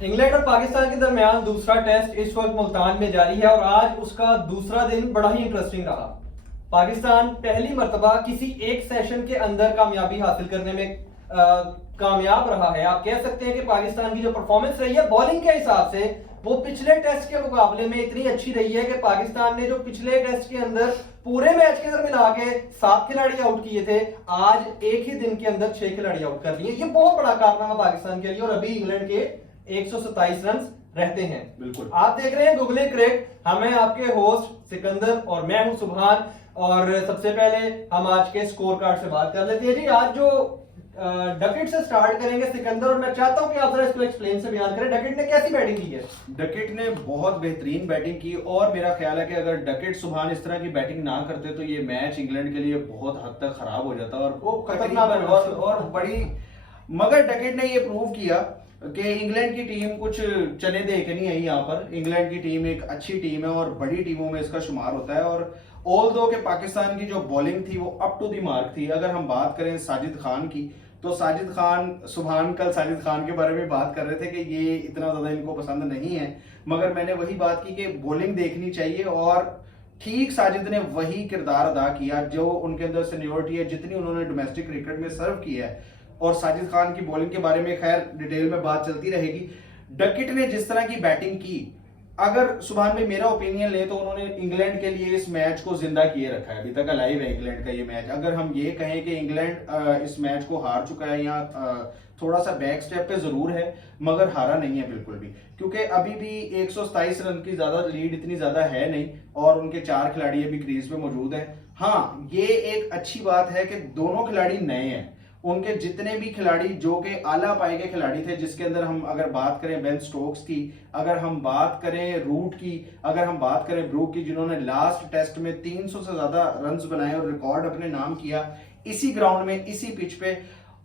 England और पाकिस्तान के दरमियान दूसरा टेस्ट इस वक्त मुल्तान में जारी है और आज उसका दूसरा दिन बड़ा ही इंटरेस्टिंग रहा। पाकिस्तान पहली मर्तबा किसी एक सेशन के अंदर कामयाबी हासिल करने में कामयाब रहा है। आप कह सकते हैं कि पाकिस्तान की जो परफॉर्मेंस रही है बॉलिंग के हिसाब से वो पिछले टेस्ट के मुकाबले में इतनी अच्छी रही है कि पाकिस्तान ने जो पिछले टेस्ट के अंदर पूरे मैच के अंदर मिला के 7 खिलाड़ी आउट किए थे, आज एक ही दिन के अंदर 6 खिलाड़ी आउट कर लिए। ये बहुत बड़ा कारनामा पाकिस्तान के लिए और अभी इंग्लैंड के 127 रन रहते हैं। बिल्कुल। आप देख रहे हैं गूगल क्रिकेट, हमें आपके होस्ट सिकंदर और मैं हूं सुभान। और सबसे पहले हम आज के स्कोर कार्ड से बात कर लेते हैं। जी आज जो डकेट से स्टार्ट करेंगे सिकंदर, और मैं चाहता हूं कि आप जरा इसको एक्सप्लेन से बयान करें। डकेट ने कैसी बैटिंग की है? डकेट ने बहुत बेहतरीन बैटिंग की और मेरा ख्याल है कि अगर डकेट सुभान इस तरह की बैटिंग ना करते तो ये मैच इंग्लैंड के लिए बहुत हद तक खराब हो जाता और वो खतरनाक और बड़ी। मगर डकेट ने ये प्रूव किया कि इंग्लैंड की टीम कुछ चने दे के नहीं आई। यहाँ पर इंग्लैंड की टीम एक अच्छी टीम है और बड़ी टीमों में इसका शुमार होता है। और ऑल दो के पाकिस्तान की जो बॉलिंग थी वो अप टू दी मार्क थी। अगर हम बात करें साजिद खान की तो साजिद खान, सुभान कल साजिद खान के बारे में बात कर रहे थे कि ये इतना ज्यादा इनको पसंद नहीं है, मगर मैंने वही बात की कि बॉलिंग देखनी चाहिए और ठीक साजिद ने वही किरदार अदा किया जो उनके अंदर सीनियोरिटी है, जितनी उन्होंने डोमेस्टिक क्रिकेट में सर्व किया है। और साजिद खान की बॉलिंग के बारे में खैर डिटेल में बात चलती रहेगी। डकेट ने जिस तरह की बैटिंग की, अगर सुभान भाई मेरा ओपिनियन ले तो उन्होंने इंग्लैंड के लिए इस मैच को जिंदा किए रखा है। अभी तक अलाइव है इंग्लैंड का ये मैच। अगर हम ये कहें कि इंग्लैंड इस मैच को हार चुका है या थोड़ा सा बैक स्टेप पे जरूर है, मगर हारा नहीं है बिल्कुल भी, क्योंकि अभी भी 127 रन की ज्यादा लीड इतनी ज्यादा है नहीं और उनके 4 खिलाड़ी अभी क्रीज पे मौजूद हैं। हाँ, ये एक अच्छी बात है कि दोनों खिलाड़ी नए हैं। उनके जितने भी खिलाड़ी जो कि आला पाए के खिलाड़ी थे, जिसके अंदर हम अगर बात करें बेन स्टोक्स की, अगर हम बात करें रूट की, अगर हम बात करें ब्रूक की, जिन्होंने लास्ट टेस्ट में 300 से ज्यादा रन्स बनाए और रिकॉर्ड अपने नाम किया इसी ग्राउंड में इसी पिच पे,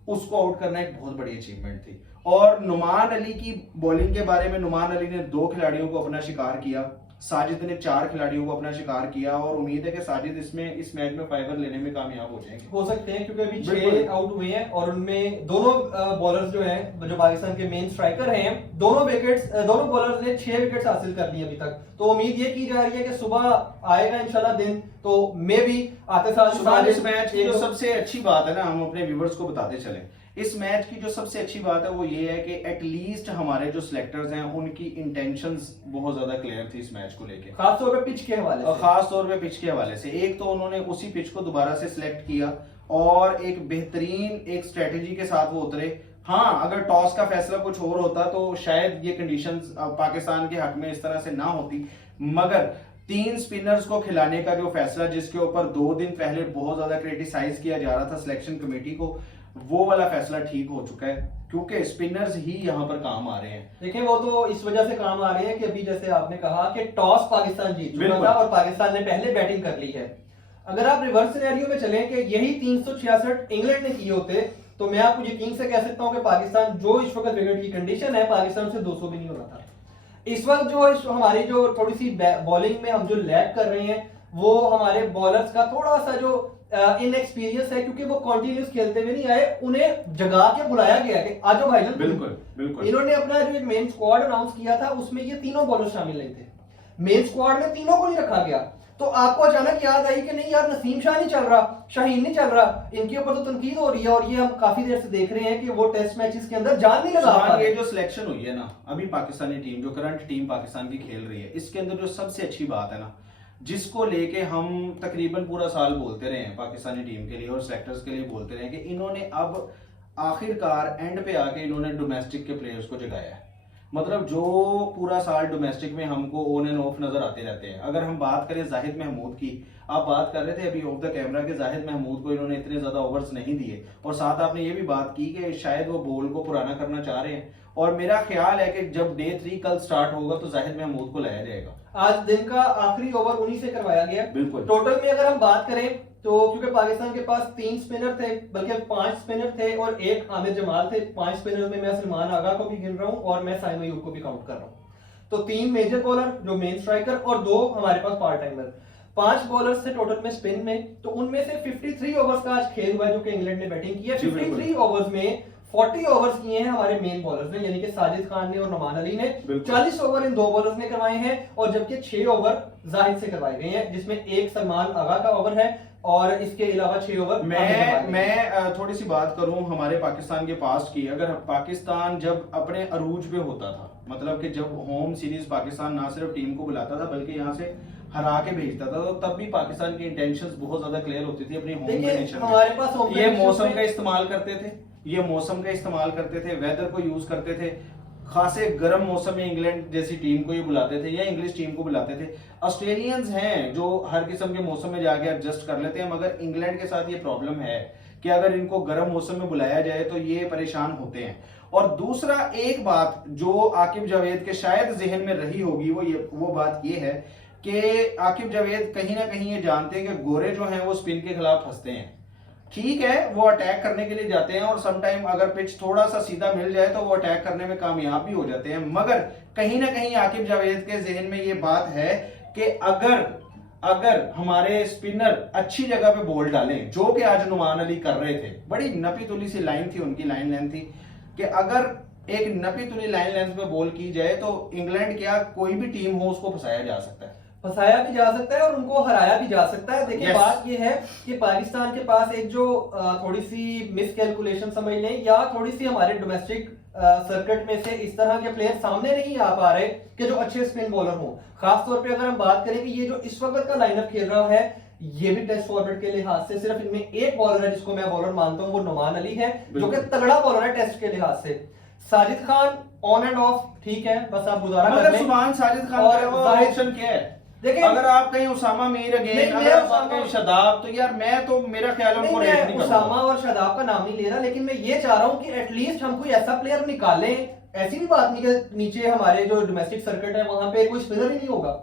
उसको आउट करना एक बहुत बड़ी अचीवमेंट थी। और नुमान अली की बॉलिंग के बारे में, नुमान अली ने 2 खिलाड़ियों को अपना शिकार किया, साजिद ने 4 खिलाड़ियों को अपना शिकार किया और उम्मीद है कि साजिद इस मैच में फाइबर लेने में कामयाब हो जाएंगे, हो सकते हैं, क्योंकि अभी 6 आउट हुए हैं और उनमें दोनों बॉलर्स जो हैं, जो पाकिस्तान के मेन स्ट्राइकर हैं, दोनों बॉलर्स ने 6 विकेट्स हासिल कर लिए अभी तक। तो उम्मीद ये की जा रही है कि सुबह आएगा इंशाल्लाह दिन, तो मे भी आते साल इस मैच की जो सबसे अच्छी बात है ना, हम अपने व्यूवर्स को बताते चलें, इस मैच की जो सबसे अच्छी बात है वो ये है कि एटलीस्ट हमारे जो सिलेक्टर्स हैं उनकी इंटेंशंस बहुत ज्यादा क्लियर थी इस मैच को लेके, खास तौर पे पिच के हवाले से। खास तौर पे पिच के हवाले से एक तो उन्होंने उसी पिच को दोबारा से सिलेक्ट किया और एक बेहतरीन एक स्ट्रेटेजी के साथ वो उतरे। हाँ, अगर टॉस का फैसला कुछ और होता तो शायद ये कंडीशंस पाकिस्तान के हक में इस तरह से ना होती, मगर 3 स्पिनर्स को खिलाने का जो फैसला, जिसके ऊपर 2 दिन पहले बहुत ज्यादा क्रिटिसाइज किया जा रहा था सिलेक्शन कमेटी को, वो वाला फैसला ठीक हो चुका है, क्योंकि स्पिनर्स ही यहाँ पर काम आ रहे हैं। देखिए, वो तो इस वजह से काम आ रहे हैं कि अभी जैसे आपने कहा कि टॉस पाकिस्तान जीत चुका था और पाकिस्तान ने पहले बैटिंग कर ली है। अगर आप रिवर्स सिनेरियो में चलें कि यही 366 इंग्लैंड ने किए होते, तो मैं आपको यकीन से कह सकता हूं कि पाकिस्तान जो इस वक्त विकेट की कंडीशन है, पाकिस्तान से 200 भी नहीं होना था। इस वक्त हमारी जो थोड़ी सी बॉलिंग में हम जो लैग कर रहे हैं, वो हमारे बॉलर्स का थोड़ा सा जो इनएक्सपीरियंस है, क्योंकि वो कंटिन्यूस खेलते हुए नहीं आए, उन्हें जगा के बुलाया गया कि आ जाओ भाई। बिल्कुल। इन्होंने अपना जो एक मेन स्क्वाड अनाउंस किया था उसमें ये तीनों बॉलर शामिल नहीं थे। मेन स्क्वाड में तीनों को नहीं रखा गया, तो आपको अचानक याद आई कि नहीं यार, नसीम शाह नहीं चल रहा, शाहीन नहीं चल रहा, इनके ऊपर तो तनकीद हो रही है। और ये हम काफी देर से देख रहे हैं कि वो टेस्ट मैचेस के अंदर जान नहीं लगा। ये जो सिलेक्शन हुई है ना अभी पाकिस्तानी टीम, जो करंट टीम पाकिस्तान की खेल रही है, इसके अंदर जो सबसे अच्छी बात है ना, जिसको लेके हम तकरीबन पूरा साल बोलते रहे हैं पाकिस्तानी टीम के लिए और सेलेक्टर्स के लिए बोलते रहे, कि इन्होंने अब आखिरकार एंड पे आके इन्होंने डोमेस्टिक के प्लेयर्स को जगाया है। मतलब जो पूरा साल डोमेस्टिक में हमको ऑन एंड ऑफ नजर आते रहते हैं। अगर हम बात करें जाहिद महमूद की, आप बात कर रहे थे अभी ऑफ द कैमरा के, जाहिद महमूद को इन्होंने इतने ज्यादा ओवर्स नहीं दिए और साथ आपने ये भी बात की कि शायद वो बॉल को पुराना करना चाह रहे हैं। और मेरा ख्याल है कि जब डे 3 कल स्टार्ट होगा तो जाहिद महमूद को लाया जाएगा। आज दिन का आखिरी ओवर उन्हीं से करवाया गया। बिल्कुल। टोटल में अगर हम बात करें तो क्योंकि पाकिस्तान के पास 3 स्पिनर थे, बल्कि 5 स्पिनर थे और 1 आमिर जमाल थे। 5 स्पिनर में मैं सलमान आगा को भी गिन रहा हूं और मैं साइम अयूब को भी काउंट कर रहा हूं। तो 3 मेजर बॉलर जो मेन स्ट्राइकर और 2 हमारे पास पार्ट टाइमर। 5 बॉलर्स थे टोटल में स्पिन में, तो उनमें से 53 ओवर्स का आज खेल हुआ है जो कि इंग्लैंड ने बैटिंग की है। 53 ओवर्स में 40 ओवर्स किए हैं हमारे मेन बॉलर्स ने, यानी कि साजिद खान ने और नुमान अली ने। बिल्कुल। 40 ओवर इन दो बॉलर्स ने करवाए हैं, और जबकि 6 ओवर जाहिद से करवाए गए हैं, जिसमें एक सलमान आगा का ओवर है और इसके अलावा 6 ओवर। मैं थोड़ी सी बात करूं हमारे पाकिस्तान के पास्ट की। अगर पाकिस्तान जब अपने अरूज पे होता था, मतलब कि जब होम सीरीज पाकिस्तान ना सिर्फ टीम को बुलाता था बल्कि यहाँ से हरा के भेजता था, तो तब भी पाकिस्तान की इंटेंशंस बहुत ज्यादा क्लियर होती थी अपनी होम कंडीशन में। हमारे पास ये मौसम का इस्तेमाल करते थे, ये मौसम का इस्तेमाल करते थे, वेदर को यूज करते थे। खासे गर्म मौसम में इंग्लैंड जैसी टीम को ये बुलाते थे या इंग्लिश टीम को बुलाते थे। ऑस्ट्रेलियंस हैं जो हर किस्म के मौसम में जाके एडजस्ट कर लेते हैं, मगर इंग्लैंड के साथ ये प्रॉब्लम है कि अगर इनको गर्म मौसम में बुलाया जाए तो ये परेशान होते हैं। और दूसरा एक बात जो आकिब जावेद के शायद जहन में रही होगी, वो बात ये है कि आकिब जावेद कहीं ना कहीं ये जानते हैं कि गोरे जो हैं वो स्पिन के खिलाफ फंसते हैं। ठीक है, वो अटैक करने के लिए जाते हैं और समटाइम अगर पिच थोड़ा सा सीधा मिल जाए तो वो अटैक करने में कामयाब भी हो जाते हैं, मगर कहीं ना कहीं आकिब जावेद के जहन में ये बात है कि अगर हमारे स्पिनर अच्छी जगह पे बॉल डालें, जो कि आज नुमान अली कर रहे थे, बड़ी नपी तुली सी लाइन थी उनकी, लाइन लेंथ थी कि अगर एक नपी तुली लाइन लेंथ पे बॉल की जाए तो इंग्लैंड क्या कोई भी टीम हो उसको फंसाया जा सकता है, फंसाया भी जा सकता है और उनको हराया भी जा सकता है। देखिए, बात ये है कि पाकिस्तान के पास एक जो थोड़ी सी मिसकैलकुलेशन समझ लें या थोड़ी सी हमारे डोमेस्टिक सर्किट में से इस तरह के प्लेयर सामने नहीं आ पा रहे कि जो अच्छे स्पिन बॉलर हों। खासतौर पे अगर हम बात करें कि ये जो इस वक्त का लाइनअप खेल रहा है, ये भी टेस्ट फॉर्मेट के लिहाज से सिर्फ इनमें एक बॉलर है जिसको मैं बॉलर मानता हूं, वो नुमान अली है, जो कि तगड़ा बॉलर है टेस्ट के लिहाज से। Sajid Khan on end of ठीक है, बस आप गुजारा कर लें। सुभान साजिद खान और का ऑप्शन क्या है? देखिए, अगर आप कहीं उसामा मीर अगेन, अगर आप कहीं शादाब, तो यार मैं तो मेरा ख्याल उनको रेट नहीं करूंगा। उसामा और शादाब का नाम नहीं ले रहा, लेकिन मैं ये चाह रहा हूं कि एटलीस्ट हम कोई ऐसा प्लेयर निकालें। ऐसी भी बात नहीं कि नीचे हमारे जो डोमेस्टिक सर्किट है वहां पे कोई स्पिनर ही नहीं होगा।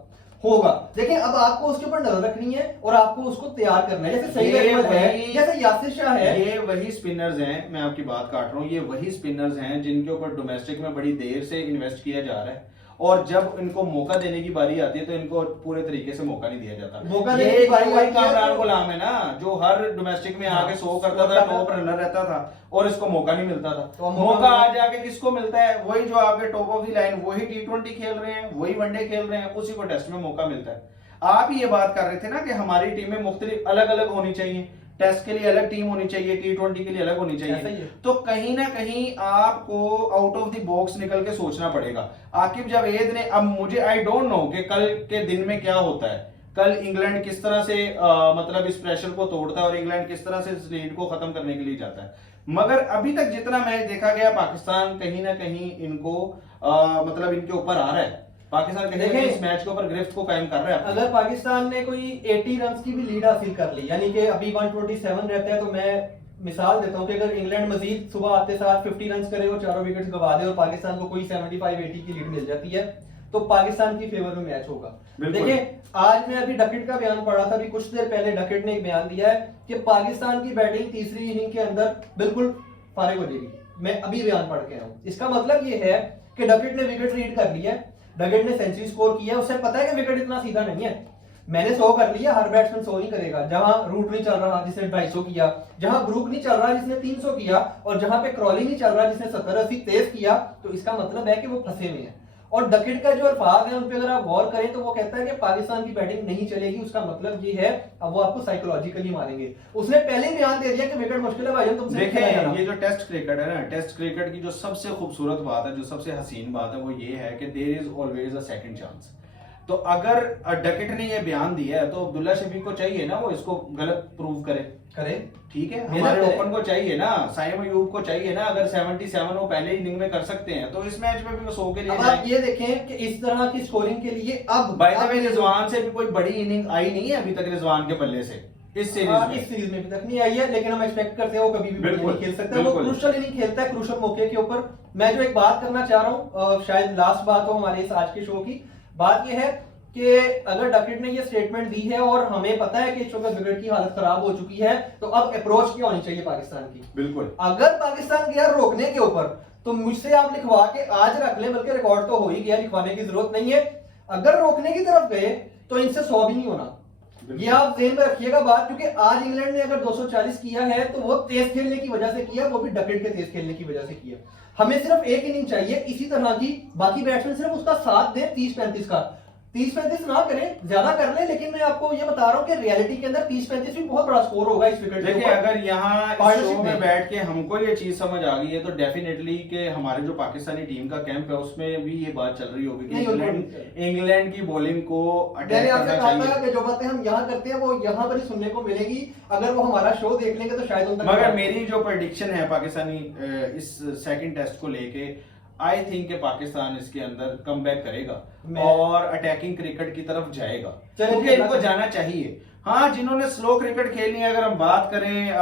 देखिए, अब आपको उसके ऊपर नजर रखनी है और आपको उसको तैयार करना है। जैसे सईद अहमद है, जैसे यासिर शाह है, ये वही स्पिनर्स हैं, मैं आपकी बात काट रहा हूँ, ये वही स्पिनर्स हैं जिनके ऊपर डोमेस्टिक में बड़ी देर से इन्वेस्ट किया जा रहा है, और जब इनको मौका देने की बारी आती है तो इनको पूरे तरीके से मौका नहीं दिया जाता। मौका देने की बारी वही कामरान गुलाम है ना, जो हर डोमेस्टिक में आके 100 करता था, टॉप रनर रहता था और इसको मौका नहीं मिलता था। तो मौका आज आके किसको मिलता है? वही जो आपके टॉप ऑफ द लाइन, वही T20 खेल रहे हैं, वही वनडे खेल रहे हैं, उसी को टेस्ट में मौका मिलता है। आप ये बात कर रहे थे ना कि हमारी टीमें मुख्तलिफ अलग अलग होनी चाहिए, टेस्ट के लिए अलग टीम होनी चाहिए, T20 के लिए अलग होनी चाहिए, तो कहीं ना कहीं आपको आउट ऑफ द बॉक्स निकल के सोचना पड़ेगा। आकिब जावेद ने, अब मुझे आई डोंट नो कि कल के दिन में क्या होता है, कल इंग्लैंड किस तरह से मतलब इस प्रेशर को तोड़ता है और इंग्लैंड किस तरह से इस लीड को खत्म करने के लिए जाता है, मगर अभी तक जितना मैच देखा गया पाकिस्तान कहीं ना कहीं इनको मतलब इनके ऊपर आ रहा है। पाकिस्तान कहीं इस मैच के ऊपर गिरफ्त को कायम कर रहा है। अगर पाकिस्तान ने कोई 80 रन की भी लीड हासिल कर ली, यानी कि अभी 127 रहता है, तो मैं मिसाल देता हूं कि अगर इंग्लैंड मजीद सुबह आते साथ 50 रन करे और चारों विकेट गवा दे और पाकिस्तान को कोई 75-80 की लीड मिल जाती है, तो पाकिस्तान की फेवर में मैच होगा। देखिए, आज मैं अभी डकेट का बयान पढ़ा था, अभी कुछ देर पहले डकेट ने एक बयान दिया है कि पाकिस्तान की बैटिंग तीसरी इनिंग के अंदर बिल्कुल फारिग हो जाएगी। मैं अभी बयान पढ़ के आया हूं। इसका मतलब ये है कि डकेट ने विकेट रीड कर लिया है, डकेट ने सेंचुरी स्कोर किया, उसे पता है कि विकेट इतना सीधा नहीं है, मैंने 100 कर लिया, हर बैट्समैन 100 नहीं करेगा। जहां रूट नहीं चल रहा जिसने 250 किया, जहां ब्रूक नहीं चल रहा जिसने 300 किया, और जहां पे क्रॉली नहीं चल रहा जिसने 70-80 तेज किया, तो इसका मतलब है कि वो फंसे हुए हैं। और डकेट का जो अल्फाज है उन पे अगर आप गौर करें तो वो कहता है कि पाकिस्तान की बैटिंग नहीं चलेगी। उसका मतलब ये है, अब वो आपको साइकोलॉजिकली मारेंगे। उसने पहले ही बयान दे दिया कि विकेट मुश्किल है भाई, तुमसे देखें, ये जो टेस्ट क्रिकेट है ना, टेस्ट क्रिकेट की जो सबसे खूबसूरत बात है, जो सबसे हसीन बात है, वो ये है कि there is always a second chance. तो अगर डकेट ने ये बयान दिया है तो अब्दुल्ला शफीक को चाहिए ना वो इसको गलत प्रूव करे। ठीक है, हमारे ओपन को चाहिए ना, साइम अयूब को चाहिए ना, अगर 77 वो पहले इनिंग में कर सकते हैं तो इस मैच में भी वो 100 के लिए। अब आप ये देखें कि इस तरह की स्कोरिंग के लिए अब बाय द वे रिजवान से भी कोई बड़ी इनिंग आई नहीं है अभी तक रिजवान के बल्ले से इस सीरीज में भी तक नहीं आई है, लेकिन हम एक्सपेक्ट करते हैं वो कभी भी नहीं खेल सकता है। वो क्रूशियल इनिंग खेलता है क्रूशियल मौके के ऊपर। मैं जो एक बात करना चाह रहा हूँ, शायद लास्ट बात हो हमारे इस आज के शो की, बात ये है कि अगर डकेट ने ये स्टेटमेंट दी है और हमें पता है कि इस वक्त विकेट की हालत खराब हो चुकी है, तो अब अप्रोच क्या होनी चाहिए पाकिस्तान की? बिल्कुल, अगर पाकिस्तान गया रोकने के ऊपर तो मुझसे आप लिखवा के आज रख लें, बल्कि रिकॉर्ड तो हो ही गया, लिखवाने की जरूरत नहीं है। अगर रोकने की तरफ गए तो इनसे 100 भी नहीं होना। ये आप ध्यान में रखिएगा बात, क्योंकि आज इंग्लैंड ने अगर 240 किया है तो वो तेज खेलने की वजह से किया, वो भी डकेट के तेज खेलने की वजह से किया। हमें सिर्फ एक इनिंग चाहिए इसी तरह की, बाकी बैट्समैन सिर्फ उसका साथ दे 30-35 का। 30-35 ना करें, ज्यादा कर ले, लेकिन मैं आपको ये बता रहा हूं कि रियलिटी के अंदर 30-35 भी बहुत बड़ा स्कोर होगा इस विकेट के देखिए ऊपर। अगर यहाँ इस Partnership शो में में। बैठ के हमको ये चीज समझ आ गई है तो डेफिनेटली कि हमारे जो पाकिस्तानी टीम का कैंप है उसमें भी ये बात चल रही होगी कि नहीं, इंग्लैंड की बॉलिंग को मैंने अटैक आपसे करना कहा था चाहिए। कि जो बातें हम यहाँ करते हैं वो यहाँ पर ही सुनने को मिलेगी, अगर वो हमारा शो देख लेंगे तो शायद उन तक मगर मेरी जो प्रेडिक्शन है पाकिस्तानी इस सेकंड टेस्ट को लेके, आई थिंक कि पाकिस्तान इसके अंदर कमबैक करेगा और अटैकिंग क्रिकेट की तरफ जाएगा, क्योंकि इनको जाना चाहिए। हाँ, जिन्होंने स्लो क्रिकेट खेलनी है, अगर हम बात करें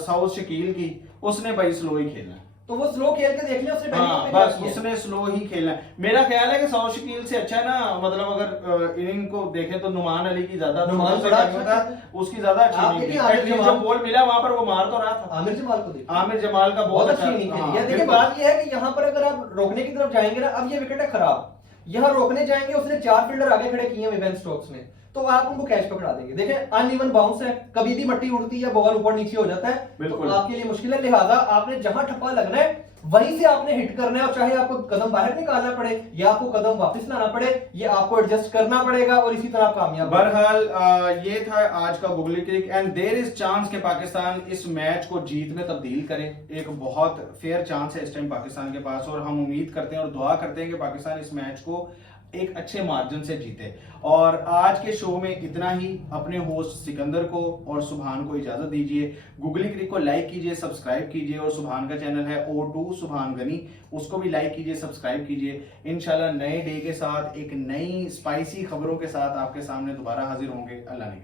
साउथ शकील की, उसने भाई स्लो ही खेलना है। तो वो स्लो खेल के देख लिया उसने पहले हाँ, में क्या बस किया। उसने स्लो ही खेलना है। मेरा ख्याल है कि साउथ शकील से अच्छा ना, मतलब अगर इनिंग को देखें तो नुमान अली की ज्यादा, नुमान बड़ा अच्छा था, उसकी ज्यादा आप अच्छी देखिए, नहीं आमिर थी। जमाल- जो बॉल मिला वहां पर वो मार तो रहा था। आमिर जमाल को देखिए, आमिर जमाल का बहुत बहुत अच्छी इनिंग खेली है। देखिए बिल्कुल। बात ये है कि यहाँ पर अगर आप रोकने की तरफ जाएंगे ना, अब ये विकेट है खराब, यहाँ रोकने जाएंगे, उसने 4 फील्डर आगे खड़े किए हैं बेन स्टोक्स ने, तो आप उनको कैच पकड़ा देंगे। देखें अनइवन बाउंस है, कभी भी मट्टी उड़ती है, बॉल ऊपर नीचे हो जाता है, तो बिल्कुल। आपके लिए मुश्किल है। लिहाजा आपने जहां ठप्पा लगना है वहीं से आपने हिट करना है, और चाहे आपको कदम बाहर निकालना पड़े या आपको कदम वापस लाना पड़े, ये आपको एडजस्ट करना पड़ेगा और इसी तरह आप कामयाब होंगे। बहरहाल ये था आज का googly crick, and there is chance कि पाकिस्तान इस मैच को जीत में तब्दील करे। एक बहुत फेयर चांस है इस टाइम पाकिस्तान के पास, और हम उम्मीद करते हैं और दुआ करते हैं कि पाकिस्तान इस मैच को एक अच्छे मार्जिन से जीते। और आज के शो में इतना ही। अपने होस्ट सिकंदर को और सुभान को इजाजत दीजिए। गुगली क्रिक को लाइक कीजिए, सब्सक्राइब कीजिए, और सुभान का चैनल है O2 सुभान गनी, उसको भी लाइक कीजिए, सब्सक्राइब कीजिए। इंशाल्लाह नए डे के साथ, एक नई स्पाइसी खबरों के साथ आपके सामने दोबारा हाजिर होंगे। अल्लाह ने